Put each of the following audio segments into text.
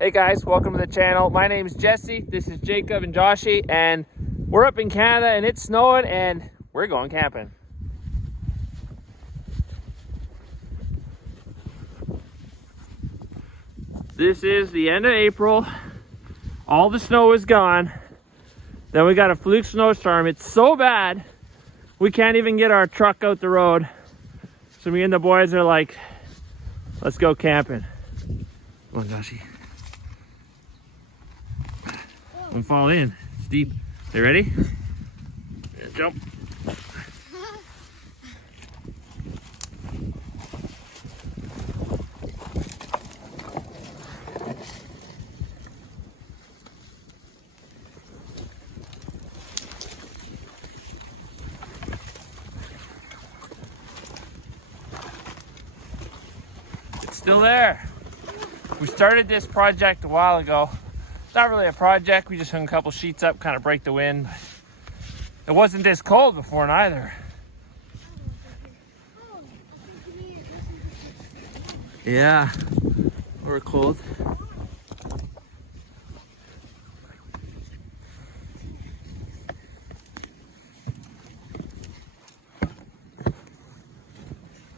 Hey guys, welcome to the channel. My name is Jesse, this is Jacob and Joshy, and we're up in Canada and it's snowing and we're going camping. This is the end of April. All the snow is gone. Then we got a fluke snowstorm. It's so bad, we can't even get our truck out the road. So me and the boys are like, let's go camping. Come on, Joshy. Don't fall in. It's deep. You ready? Yeah, jump. It's still there. We started this project a while ago. It's not really a project, we just hung a couple sheets up, kind of break the wind. It wasn't this cold before neither. Yeah, we're cold.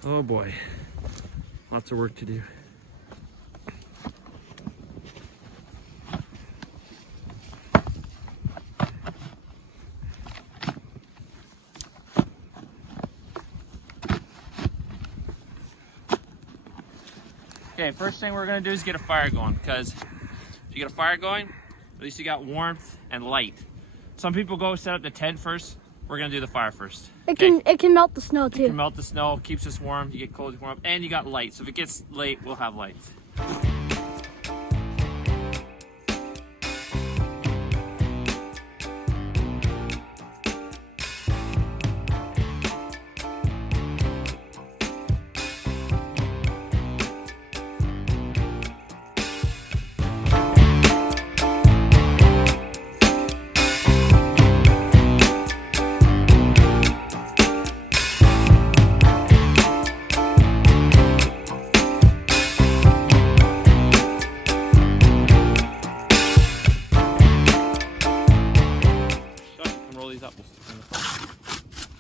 Oh boy, lots of work to do. Okay, first thing we're gonna do is get a fire going, because if you get a fire going, at least you got warmth and light. Some people go set up the tent first. We're gonna do the fire first. It can melt the snow too. It can melt the snow, keeps us warm. You get cold, you warm up, and you got light. So if it gets late, we'll have lights.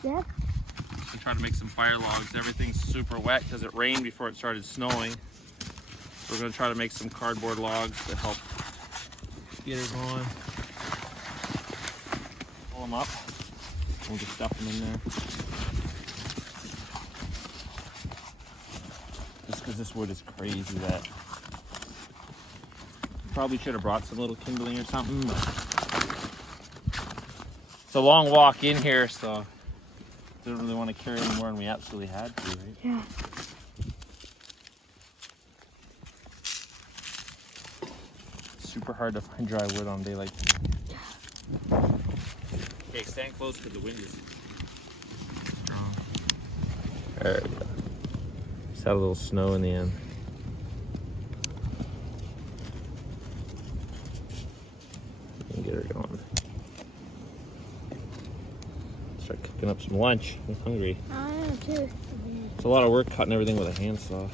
Yeah. We try to make some fire logs. Everything's super wet because it rained before it started snowing. We're gonna try to make some cardboard logs to help get it going. Pull them up. We'll just stuff them in there. Just because this wood is crazy that probably should have brought some little kindling or something. But it's a long walk in here, so didn't really want to carry any more than we absolutely had to, right? Yeah. Super hard to find dry wood on a day like today. Okay, stand close because the wind is strong. There we go. Just had a little snow in the end. And get her going. Start cooking up some lunch. I'm hungry. I am too. It's a lot of work cutting everything with a handsaw.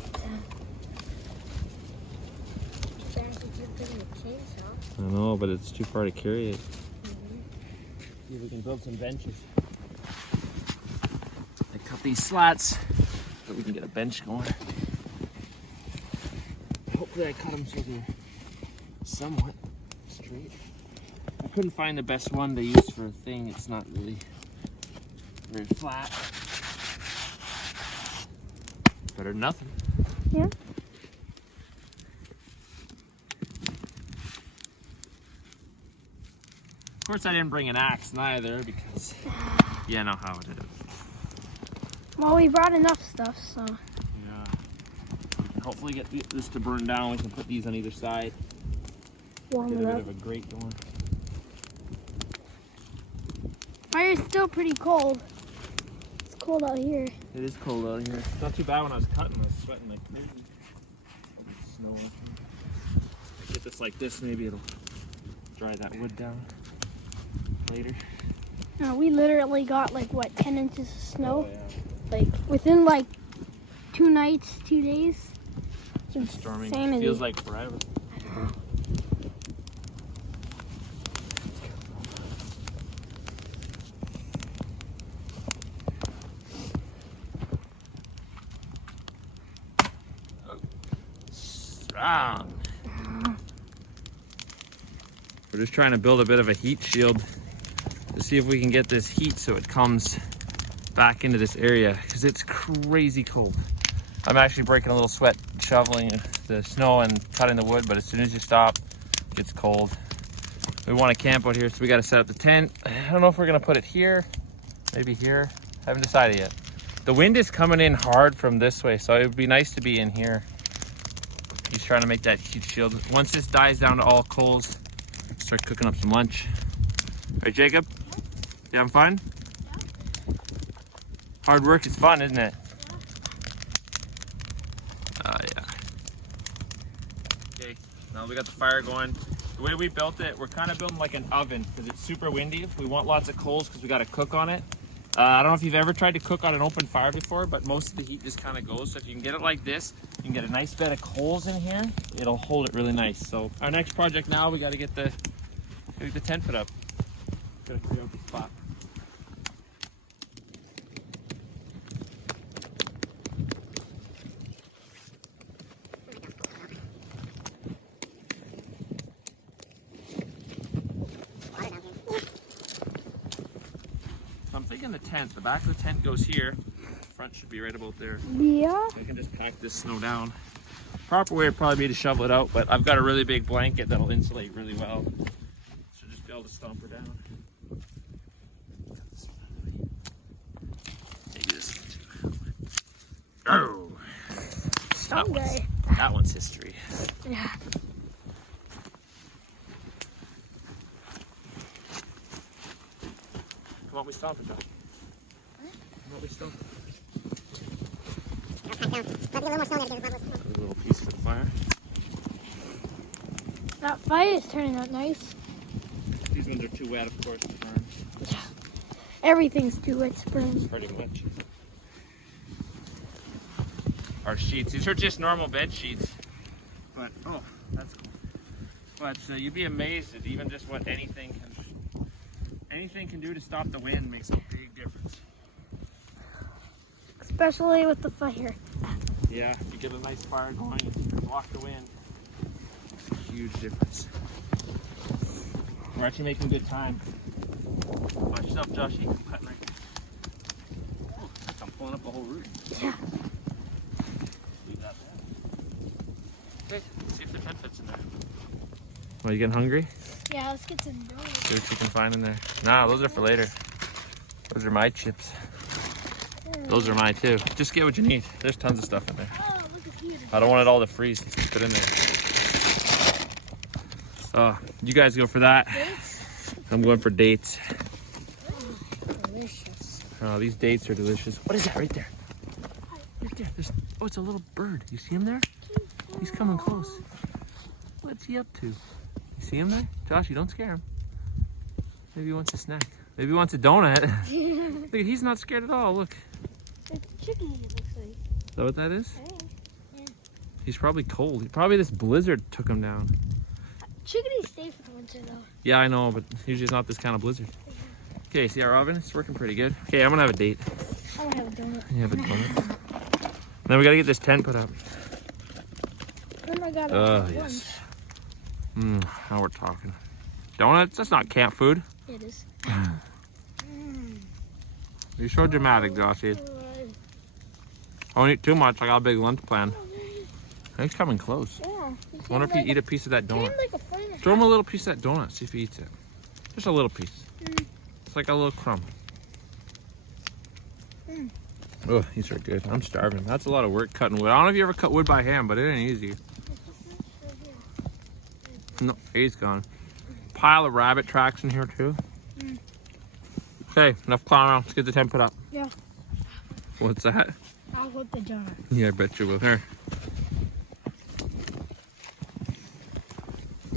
I know, but it's too far to carry it. See if we can build some benches. I cut these slats so we can get a bench going. Hopefully I cut them so they're somewhat straight. I couldn't find the best one to use for a thing. It's not really very flat. Better than nothing. Yeah. Of course I didn't bring an axe neither because you know how it is. Well, we brought enough stuff, so. Yeah. And hopefully get this to burn down. We can put these on either side. Warm Get a it bit up. of a grate going. Fire's still pretty cold. It's cold out here. It is cold out here. It's not too bad when I was cutting. I was sweating like crazy. Snow. If I get this like this, maybe it'll dry that wood down later. We literally got like what, 10 inches of snow? Oh, yeah. Like within like 2 nights, 2 days. It's been storming. Insanity. Feels like forever. ground. We're just trying to build a bit of a heat shield to see if we can get this heat so it comes back into this area, because it's crazy cold. I'm actually breaking a little sweat shoveling the snow and cutting the wood, but as soon as you stop, it gets cold. We want to camp out here, so we got to set up the tent. I don't know if we're going to put it here, maybe here. I haven't decided yet. The wind is coming in hard from this way, so it would be nice to be in here. He's trying to make that heat shield. Once this dies down to all coals, start cooking up some lunch. Right, Jacob? You having fun? Hard work is fun, isn't it? Yeah. Okay, now we got the fire going. The way we built it, we're kind of building like an oven because it's super windy. We want lots of coals because we got to cook on it. I don't know if you've ever tried to cook on an open fire before, but most of the heat just kind of goes. So if you can get it like this, you can get a nice bed of coals in here. It'll hold it really nice. So our next project now, we got to get the tent put up. Got to clear out the spot. I'm thinking the tent, the back of the tent goes here. Front should be right about there. Yeah. I can just pack this snow down. Proper way would probably be to shovel it out, but I've got a really big blanket that'll insulate really well. Should just be able to stomp her down. Maybe this one too. Oh! Someday. That one's history. Yeah. Come on, we stomp it down. Come on, we stomp it. A little piece for the fire. That fire is turning out nice. These ones are too wet, of course, to burn. Everything's too wet to burn. Pretty much. Our sheets. These are just normal bed sheets. But, oh, that's cool. But you'd be amazed at even just what anything can do to stop the wind makes a big difference. Especially with the fire. Yeah, if you get a nice fire going and block the wind, makes a huge difference. We're actually making good time. Watch yourself, Joshy. I'm cutting right there. Oh, I'm pulling up the whole root. Yeah. Leave that there. Okay, let's see if the tent fits in there. Are you getting hungry? Yeah, let's get some donuts. See what you can find in there. Nah, those are for later. Those are my chips. Those are mine too. Just get what you need. There's tons of stuff in there. Oh, look at you. I don't want it all to freeze. Let's keep it in there. You guys go for that. Dates? I'm going for dates. Delicious. Oh, these dates are delicious. What is that right there? Right there. Oh, it's a little bird. You see him there? He's coming close. What's he up to? You see him there? Josh, you don't scare him. Maybe he wants a snack. Maybe he wants a donut. Look, he's not scared at all. Look. It's chicken, it looks like. Is that what that is? Yeah. He's probably cold. Probably this blizzard took him down. Chickadees stay for the winter, though. Yeah, I know, but usually it's not this kind of blizzard. Okay, see our oven? It's working pretty good. Okay, I'm gonna have a date. I'm gonna have a donut. You have a donut. Then we gotta get this tent put up. Then I got a Oh, lunch. yes. Now we're talking. Donuts? That's not camp food. It is. You're so dramatic, Joshy. I won't eat too much. I got a big lunch plan. He's coming close. Yeah. I wonder if he eat a piece of that donut. Like a foot and a Throw him a little piece of that donut. See if he eats it. Just a little piece. It's like a little crumb. Oh, these are good. I'm starving. That's a lot of work cutting wood. I don't know if you ever cut wood by hand, but it ain't easy. No, he's gone. Pile of rabbit tracks in here too. Okay, enough clowning around. Let's get the tent put up. Yeah. What's that? I'll hold the donut. Yeah, I bet you will. Here.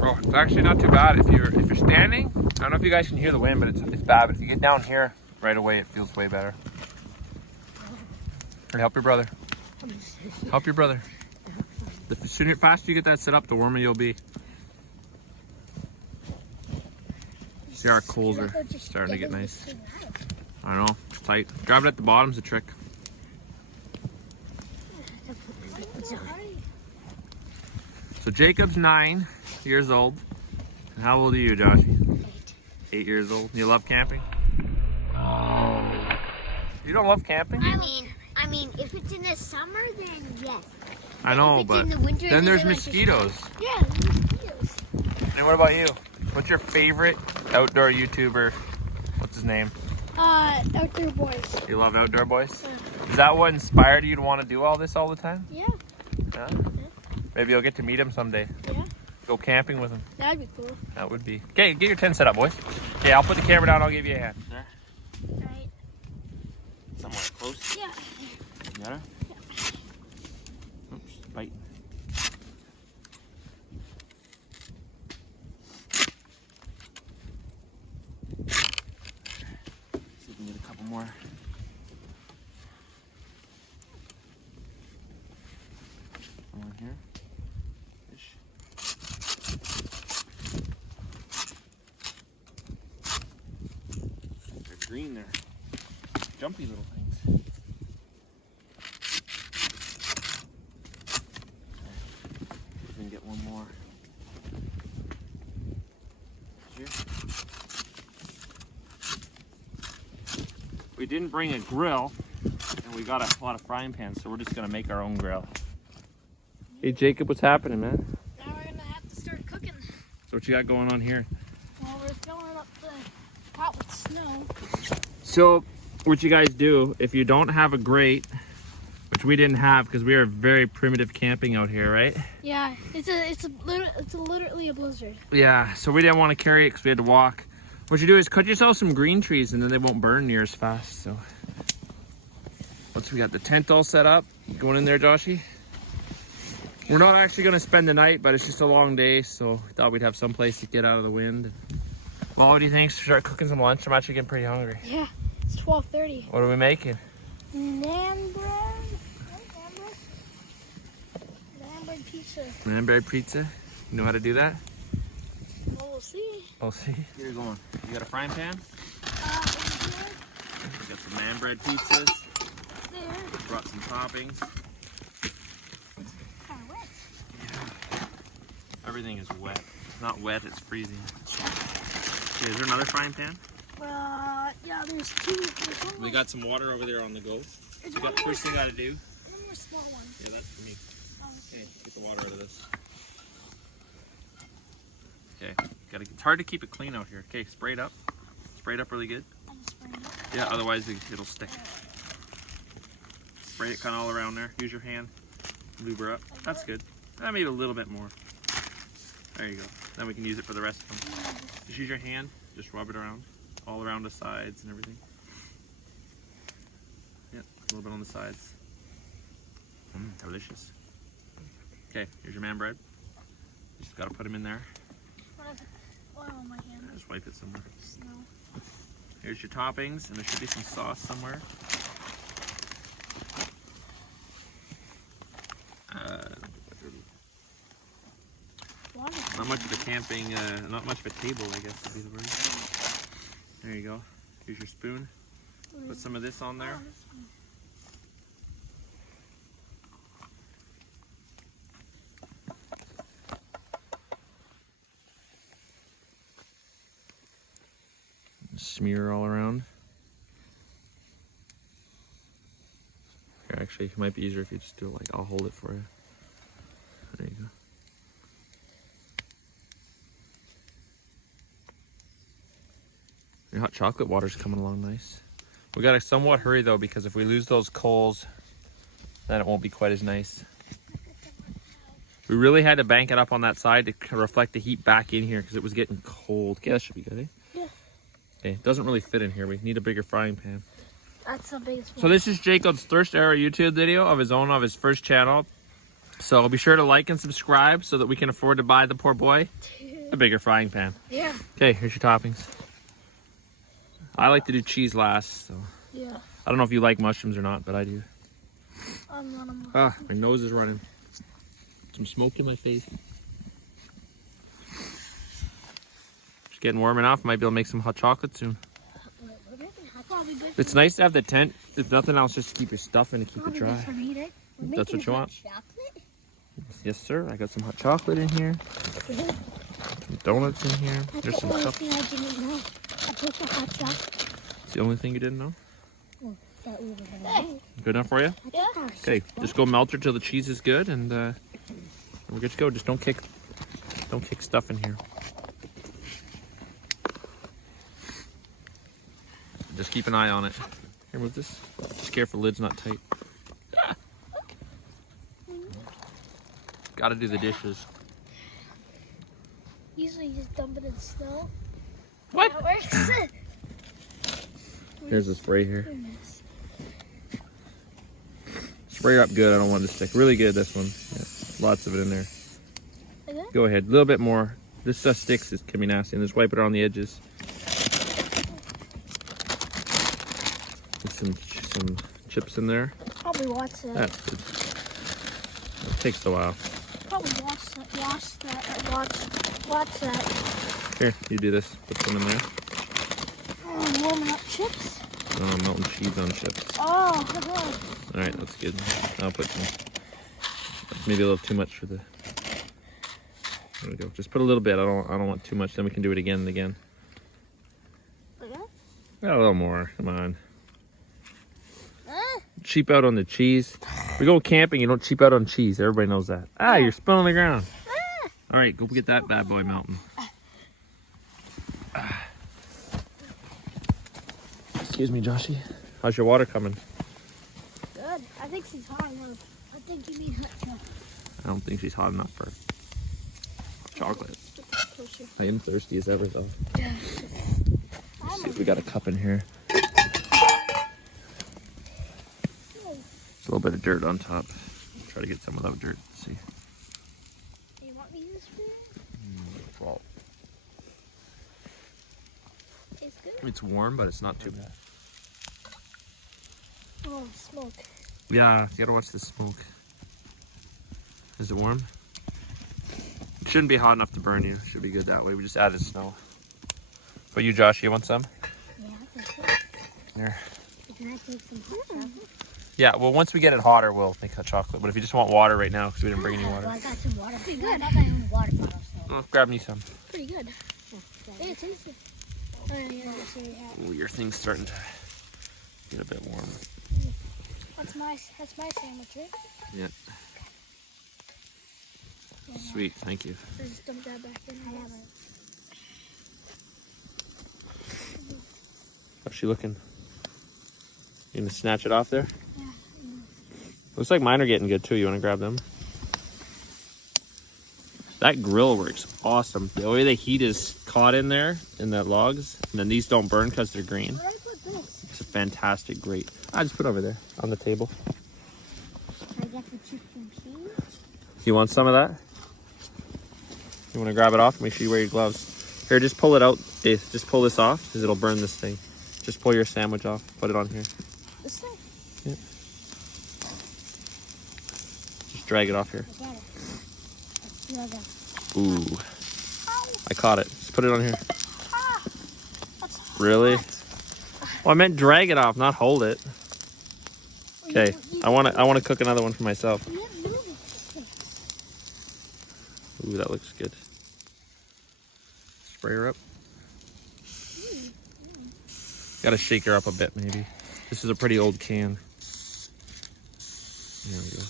Oh, it's actually not too bad if you're standing. I don't know if you guys can hear the wind, but it's bad. But if you get down here right away, it feels way better. Here, help your brother. Help your brother. The faster you get that set up, the warmer you'll be. See, our coals are starting to get nice. I know, it's tight. Grab it at the bottom's the trick. So Jacob's 9 years old. And how old are you, Josh? 8 years old. You love camping? You don't love camping? I mean, if it's in the summer, then yes. I know, If it's but in the winter, then there's I like to- mosquitoes. Yeah, mosquitoes. And what about you? What's your favorite outdoor YouTuber? What's his name? Outdoor Boys. You love Outdoor Boys? Is that what inspired you to want to do all this all the time? Yeah, Yeah? Maybe you'll get to meet him someday. yeah. Go camping with him. That'd be cool. That would be. Okay, get your tent set up, boys. Okay, I'll put the camera down. I'll give you a hand. There. Right. Somewhere close. Yeah. Got her? Oops, bite. See if we can get a couple more. One here. Fish. They're green there. Jumpy little things. We can get one more. Here. We didn't bring a grill, and we got a lot of frying pans, so we're just gonna make our own grill. Hey Jacob, what's happening, man? Now we're gonna have to start cooking. So what you got going on here? Well, we're filling up the pot with snow. So what you guys do, if you don't have a grate, which we didn't have because we are very primitive camping out here, right? Yeah, it's literally a blizzard. Yeah, so we didn't want to carry it because we had to walk. What you do is cut yourself some green trees and then they won't burn near as fast. So once we got the tent all set up, going in there, Joshy. We're not actually going to spend the night, but it's just a long day, so we thought we'd have some place to get out of the wind. Well, what do you think? Should we start cooking some lunch? I'm actually getting pretty hungry. Yeah, it's 12:30. What are we making? Naan bread. Naan bread pizza. Naan bread pizza. You know how to do that? Well, we'll see. I'll see. Get her going. You got a frying pan? Over here. We got some naan bread pizzas. There. Brought some toppings. Kind of wet. Everything is wet. It's not wet, it's freezing. Okay, is there another frying pan? Yeah, there's two. There's one We more. got some water over there on the go. There's You one got, more, first thing you gotta do. one more small one. Yeah, that's for me. Okay, get the water out of this. Okay, it's hard to keep it clean out here. Okay, spray it up. Spray it up really good. I'm just spraying it. Yeah, otherwise it'll stick. Spray it kind of all around there. Use your hand. Lube her up. That's good. Maybe a little bit more. There you go. Then we can use it for the rest of them. Just use your hand. Just rub it around. All around the sides and everything. Yeah, a little bit on the sides. Delicious. Okay, here's your man bread. Just gotta put them in there. What have oil on my hand? Just wipe it somewhere. Snow. Here's your toppings, and there should be some sauce somewhere. Water. Not much of a camping, not much of a table, I guess would be the word. There you go. Here's your spoon. Put some of this on there. Oh, this one. Smear all around. Here, actually, it might be easier if you just do it like, I'll hold it for you. There you go. Your hot chocolate water's coming along nice. We gotta somewhat hurry though, because if we lose those coals, then it won't be quite as nice. We really had to bank it up on that side to reflect the heat back in here because it was getting cold. Okay, that should be good, eh? Yeah. Okay, it doesn't really fit in here. We need a bigger frying pan. That's the biggest one. So this is Jacob's first ever YouTube video of his own, of his first channel. So be sure to like and subscribe so that we can afford to buy the poor boy a bigger frying pan. Yeah. Okay, here's your toppings. I like to do cheese last, so Yeah. I don't know if you like mushrooms or not, but I do. I'm running. Ah, my nose is running. Some smoke in my face. It's getting warm enough. Might be able to make some hot chocolate soon. Probably good. It's nice to have the tent, if nothing else, just to keep your stuff in and keep it Probably dry. good for me, right? That's what you want. Chocolate? Yes, sir. I got some hot chocolate in here. Really? Some donuts in here. That's There's the some only cups. thing I didn't know. I put the hot chocolate. It's the only thing you didn't know? That we were gonna do. Good enough for you? Yeah. Okay, just go melt her till the cheese is good, and we're good to go. Just don't kick stuff in here. Just keep an eye on it. Here, move this. Just careful, lid's not tight. Got to do the dishes. Usually you just dump it in snow. What? That works. Here's the spray here. Spray her up good. I don't want it to stick. Really good, this one. Yeah, lots of it in there. Okay. Go ahead. A little bit more. This stuff sticks. It can be nasty. And just wipe it on the edges. Get some chips in there. Probably watch that. That's good. It takes a while. Probably watch that. Here, you do this. Put some in there. Oh, I'm warming up chips. Oh, melting cheese on chips. Oh, All right, that's good. I'll put some. Maybe a little too much for the. There we go. Just put a little bit. I don't want too much. Then we can do it again and again. okay. Yeah, a little more. Come on. Cheap out on the cheese. We go camping. You don't cheap out on cheese. Everybody knows that. Ah, you're spilling on the ground. All right, go get that bad boy melting. Excuse me, Joshy. How's your water coming? Good. I think she's hot enough. I think you need hot chocolate. I don't think she's hot enough for chocolate. Closer. I am thirsty as ever, though. Yeah. Let's see if we got a cup in here. There's a little bit of dirt on top. Try to get some without dirt. Let's see. Do you want me to use it? Well, Tastes good. it's warm, but it's not too bad. Oh, smoke. Yeah, you gotta watch the smoke. Is it warm? It shouldn't be hot enough to burn you. It should be good that way. We just added snow. But you, Josh, you want some? Yeah, I think so. Here. Can I take some hot chocolate? Yeah, well, once we get it hotter, we'll make hot chocolate. But if you just want water right now, because we didn't bring any water. Well, I got some water. Pretty good. I got my own water bottle. So. Oh, grab me some. Pretty good. Hey, it tastes good. Oh, yeah, so you have. Oh, your thing's starting to get a bit warm. That's my sandwich, right? Yeah. Sweet, thank you. Just dump that back in. I have it. How's she looking? You gonna snatch it off there? Yeah. Looks like mine are getting good too. You wanna grab them? That grill works awesome. The way the heat is caught in there, in the logs, and then these don't burn because they're green. Where do I put this? It's a fantastic grate. I just put it over there on the table. I get the chips and cheese. You want some of that? You wanna grab it off? Make sure you wear your gloves. Here, just pull it out, Dave. Just pull this off, because it'll burn this thing. Just pull your sandwich off. Put it on here. This thing? Yeah. Just drag it off here. I got it. Yeah, I got it. Ooh. I caught it. Just put it on here. That's Really? hot. Well, I meant drag it off, not hold it. Okay. I want to cook another one for myself. You have no- Ooh, that looks good. Spray her up. Got to shake her up a bit, maybe. This is a pretty old can. There we go.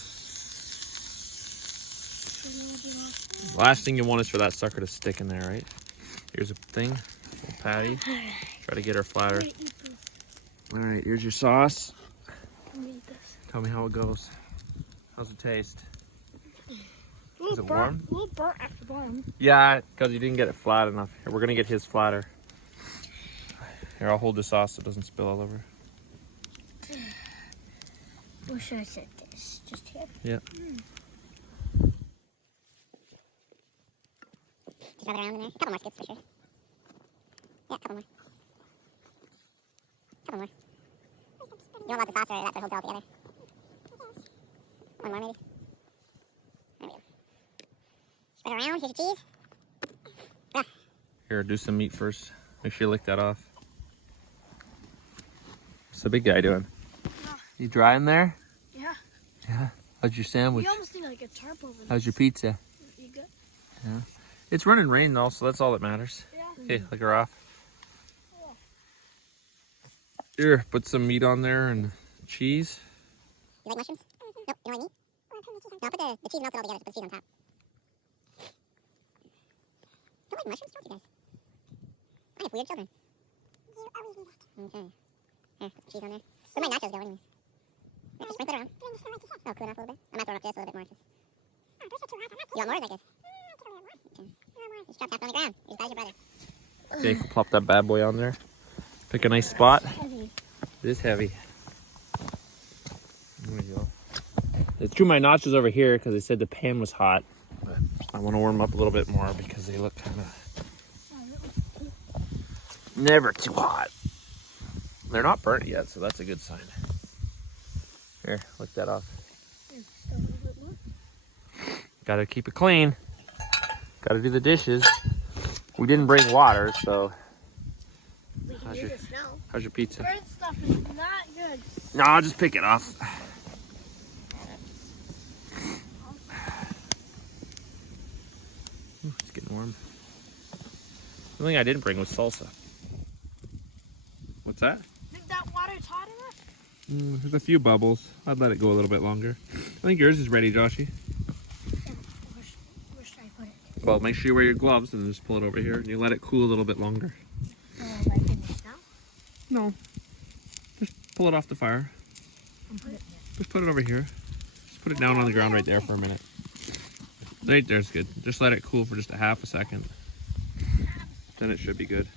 Last thing you want is for that sucker to stick in there, right? Here's a thing, a little patty. Try to get her flatter. All right, here's your sauce. Let me eat this. Tell me how it goes. How's it taste? A Is it warm? A little burnt at the bottom. Yeah, because you didn't get it flat enough. Here, we're gonna get his flatter. Here, I'll hold the sauce so it doesn't spill all over. Where should I set this? Just here? Yeah. Just rub it around in there. A couple more scoops for sure. Yeah, a couple more. Couple more. You want a lot of sauce or that's what holds it all together? One more maybe. There we go. Spread it around. Here's your cheese. Here, do some meat first. Make sure you lick that off. What's the big guy doing? You dry in there? Yeah. Yeah. How's your sandwich? You almost need like a tarp over this. How's your pizza? You good? Yeah. It's running rain though, so that's all that matters. Yeah. Okay, lick her off. Here, put some meat on there and cheese. You like mushrooms? Nope, you don't like meat? No, put the cheese melted all together, put the cheese on top. Don't like mushrooms, don't you guys? I have weird children. You always do that. Okay. Here, put some cheese on there. Where'd my nachos go anyways? Yeah, just sprinkle it around. Oh, cool enough a little bit. I might throw it up just a little bit more. You want more? Is that good? Okay. Just drop that on the ground. Here's by your brother. Okay, plop that bad boy on there. Pick a nice spot. Heavy. It is heavy. There we go. I threw my nachos over here because they said the pan was hot. But I want to warm them up a little bit more because they look kind of never too hot. They're not burnt yet, so that's a good sign. Here, lick that off. Gotta keep it clean. Gotta do the dishes. We didn't bring water, so We can How's use your- this now. how's your pizza? Bird stuff is not good. No, I'll just pick it off. Ooh, it's getting warm. The only thing I didn't bring was salsa. What's that? Think that water's hot enough? There's a few bubbles. I'd let it go a little bit longer. I think yours is ready, Joshy. Where should I put it? Well, make sure you wear your gloves and then just pull it over here and you let it cool a little bit longer. Like in this now? No. Just pull it off the fire. And put it Just put it over here. Just put it down on the ground right there for a minute. Right there's good. Just let it cool for just a half a second. Then it should be good.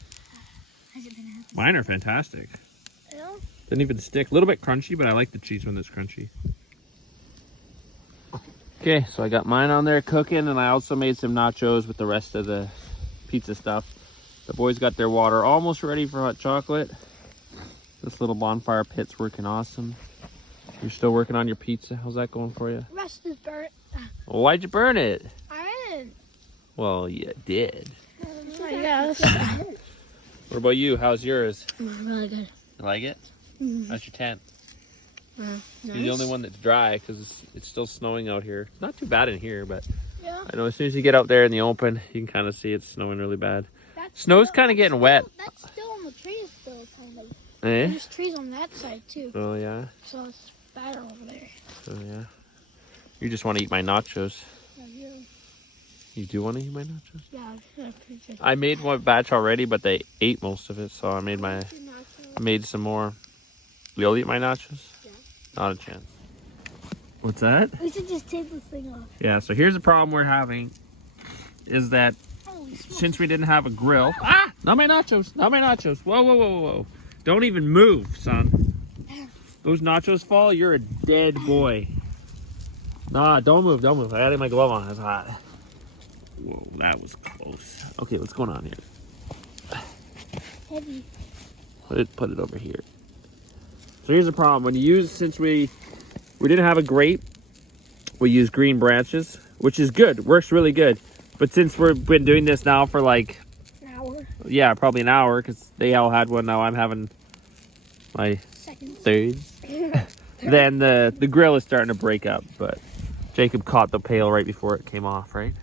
Has it been a half? Mine are fantastic. You know? Didn't even stick. A little bit crunchy, but I like the cheese when it's crunchy. Okay, so I got mine on there cooking, and I also made some nachos with the rest of the pizza stuff. The boys got their water almost ready for hot chocolate. This little bonfire pit's working awesome. You're still working on your pizza. How's that going for you? Rest is burnt. Well, why'd you burn it? I didn't. Well, you did. I guess. What about you? How's yours? Really good. You like it? Mm-hmm. How's your tent? Nice. You're the only one that's dry because it's still snowing out here. It's not too bad in here, but Yeah. I know as soon as you get out there in the open, you can kind of see it's snowing really bad. That's Snow's still- kind of that's getting wet. still- That's still on the trees still, kind of. Eh? There's trees on that side too, Oh, yeah. so it's better over there. Oh, yeah. You just want to eat my nachos. Yeah, You do want to eat my nachos? yeah, that's pretty good. I made one batch already, but they ate most of it, so I made some more. You'll eat my nachos? Yeah. Not a chance. What's that? We should just take this thing off. Yeah, so here's the problem we're having is that Holy smokes. since we didn't have a grill. Ah! Not my nachos. Not my nachos. Whoa, whoa, whoa, whoa. Don't even move, son. Those nachos fall, you're a dead boy. Nah, don't move, don't move. I gotta get my glove on. It's hot. Whoa, that was close. Okay, what's going on here? Heavy. Put it over here. So here's the problem. When you use, since we didn't have a grate, we use green branches, which is good. Works really good. But since we've been doing this now for like, An hour. yeah, probably an hour, because they all had one. Now I'm having my Second. third. Then the grill is starting to break up. But Jacob caught the pail right before it came off, right?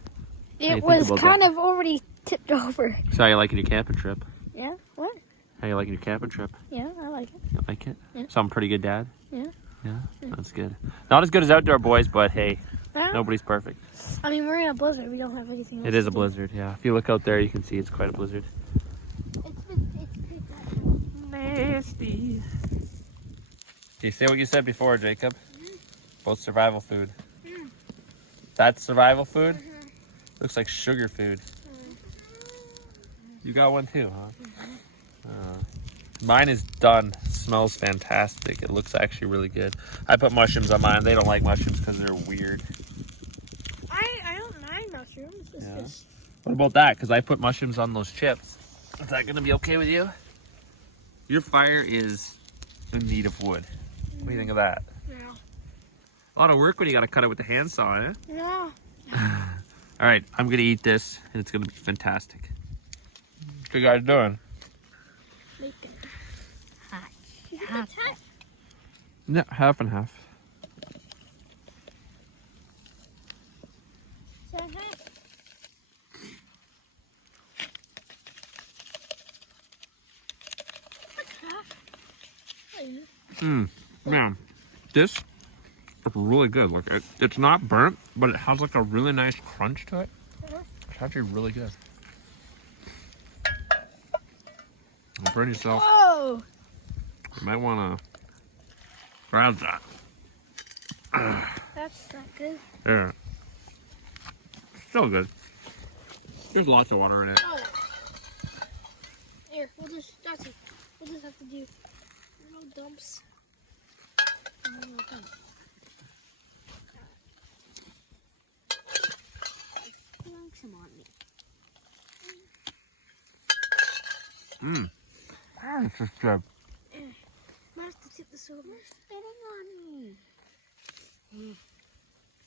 do you It think was about kind of already tipped over. So how you liking your camping trip? Yeah. What? How you liking your camping trip? Yeah, I like it. You like it? Yeah. So I'm a pretty good dad? Yeah. Yeah? That's good. Not as good as outdoor boys, but hey, Yeah. nobody's perfect. I mean, we're in a blizzard. We don't have anything else. It is to a do. blizzard, yeah. If you look out there, you can see it's quite a blizzard. It's Nasty. Okay, say what you said before, Jacob. About survival food. That's survival food? Looks like sugar food. You got one too, huh? Mine is done. Smells fantastic. It looks actually really good. I put mushrooms on mine. They don't like mushrooms because they're weird. I don't mind mushrooms. It's Yeah. just What about that? Because I put mushrooms on those chips. Is that going to be okay with you? Your fire is in need of wood. What do you think of that? no. A lot of work when you got to cut it with the handsaw, eh? No. All right, I'm going to eat this, and it's going to be fantastic. What you guys doing? Bacon. Half. No, half and half. Man, this is really good. Look, it's not burnt, but it has like a really nice crunch to it. It's actually really good. Burn yourself. Oh! You might want to grab that. That's not good. Yeah. Still good. There's lots of water in it. Oh. Here, we'll just have to do little dumps. Some on me. It's just good. Might have to tip this over. You're spitting on me.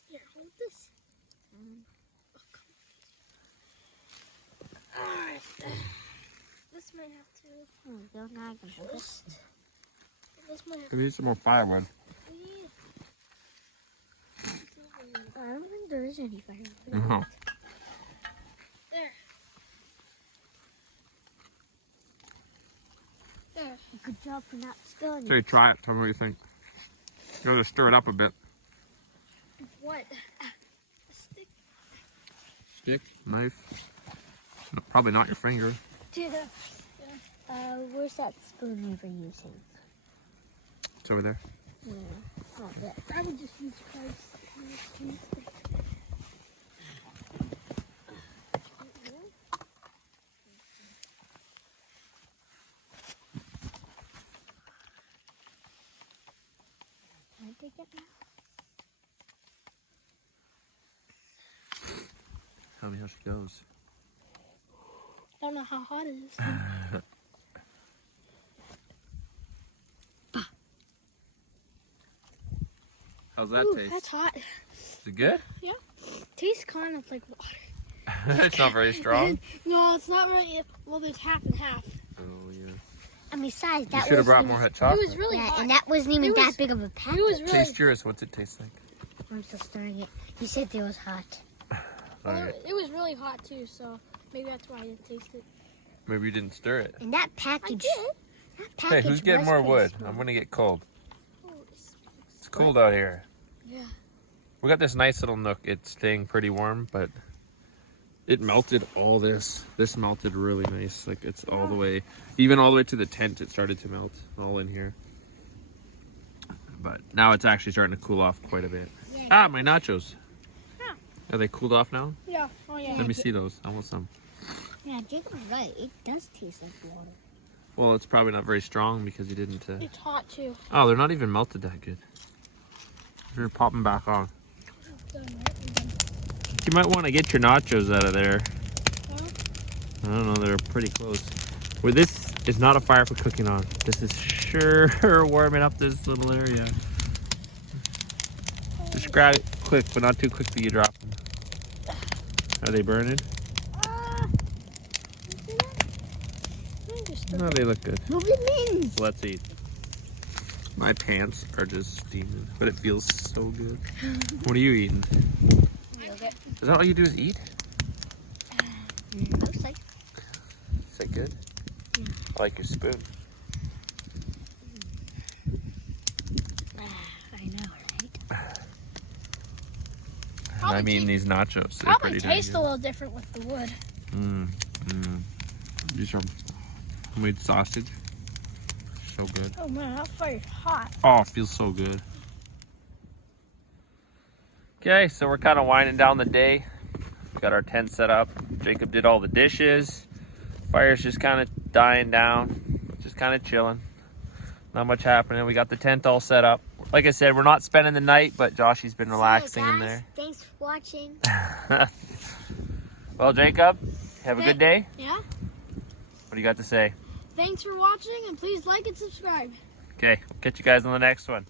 Here, hold this. Alright. This might have to. Don't nag them. This might have We need some more firewood. to. I don't think there is any fire. No. There. There. Good job for not spilling So you try it. Tell me what you think. You gotta stir it up a bit. What? A stick. Stick, knife. No, probably not your finger. Yeah. Where's that spoon we were using? It's over there. Yeah, not that. I would just use Christ. Can I take it now? Tell me how she goes. I don't know how hot it is. How's that Ooh, taste? that's hot. Is it good? Tastes kind of like water. It's not very strong. No, it's not really. Well, there's half and half. Oh yeah. And besides, You that should have was brought more hot It chocolate. was really yeah, hot. and that wasn't even It was- that big of a packet. It was really. Taste yours. What's it taste like? I'm still stirring it. You said it was hot. All right. It was really hot too, so maybe that's why I didn't taste it. Maybe you didn't stir it. And that package. That Hey, package who's getting was more pretty wood? small. I'm gonna get cold. Oh, It's cold out here. yeah. We got this nice little nook. It's staying pretty warm, but it melted all this. This melted really nice. Like it's all the way, even all the way to the tent. It started to melt all in here. But now it's actually starting to cool off quite a bit. Ah, my nachos. Yeah. Are they cooled off now? Yeah. Oh yeah. Let me see those. I want some. Yeah, Jacob's right. It does taste like water. Well, it's probably not very strong because you didn't. It's hot too. Oh, they're not even melted that good. You're popping back on. Done, right? You might want to get your nachos out of there. Huh? I don't know, they're pretty close. Well, this is not a fire for cooking on. This is sure warming up this little area. Just grab it quick, but not too quick that you drop them. Are they burning? No, they look good. Move it in. So let's eat. My pants are just steaming, but it feels so good. What are you eating? Is that all you do is eat? Looks like. Is that good? I like your spoon. I know, right? And I'm eating these nachos. They're Probably pretty dang taste a good. little different with the wood. These are homemade sausage. So good. Oh man, that fire's hot. Oh, it feels so good. Okay, so we're kind of winding down the day. We got our tent set up. Jacob did all the dishes. Fire's just kind of dying down. Just kind of chilling. Not much happening. We got the tent all set up. Like I said, we're not spending the night, but Joshy's been relaxing in there. Thanks for watching. Well, Jacob, have a good day. Yeah. What do you got to say? Thanks for watching, and please like and subscribe. Okay, we'll catch you guys on the next one.